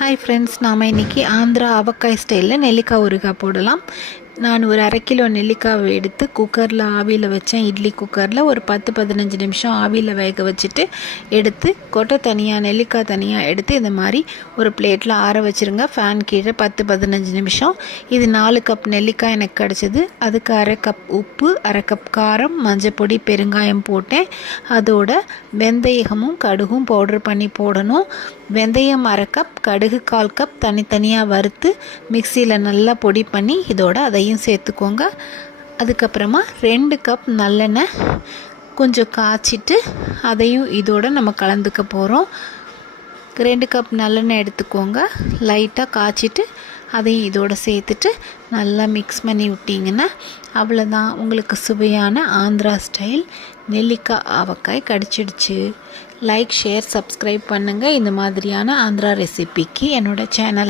Hi friends, நாம் இன்றைக்கி ஆந்திரா அவக்காய் ஸ்டைலில் நெல்லிக்காய் ஊறுகாய் போடலாம். நான் ஒரு 1/2 கிலோ நெல்லிக்காவை எடுத்து குக்கரில் ஆவியில் வச்சேன். இட்லி குக்கரில் ஒரு 10-15 நிமிஷம் ஆவியில் வேக வச்சுட்டு எடுத்து கொட்டை தனியாக நெல்லிக்காய் தனியாக எடுத்து இந்த மாதிரி ஒரு பிளேட்டில் ஆற வச்சுருங்க. ஃபேன் கீழே 10-15 நிமிஷம். இது 4 கப் நெல்லிக்காய் எனக்கு கிடச்சிது. அதுக்கு 1/2 கப் உப்பு, 1/2 கப் காரம், மஞ்சப்பொடி, பெருங்காயம் போட்டேன். அதோட வெந்தயமும் கடுகும் பவுடர் பண்ணி போடணும். வெந்தயம் 1/2 கப், கடுகு 1/4 கப் தனித்தனியாக வறுத்து மிக்சியில் நல்லா பொடி பண்ணி இதோட அதையும் சேர்த்துக்கோங்க. அதுக்கப்புறமா 2 கப் நல்லெண்ணெய் கொஞ்சம் காய்ச்சிட்டு அதையும் இதோட நம்ம கலந்துக்க போகிறோம். 2 கப் நல்லெண்ணெய் எடுத்துக்கோங்க. லைட்டாக காய்ச்சிட்டு அதையும் இதோட சேர்த்துட்டு நல்லா மிக்ஸ் பண்ணி விட்டிங்கன்னா அவ்வளோதான், உங்களுக்கு சுவையான ஆந்திரா ஸ்டைல் நெல்லிக்காய் ஆவக்காய் கிடச்சிடுச்சு. லைக், ஷேர், சப்ஸ்கிரைப் பண்ணுங்கள். இந்த மாதிரியான ஆந்திரா ரெசிபிக்கு என்னோடய சேனல்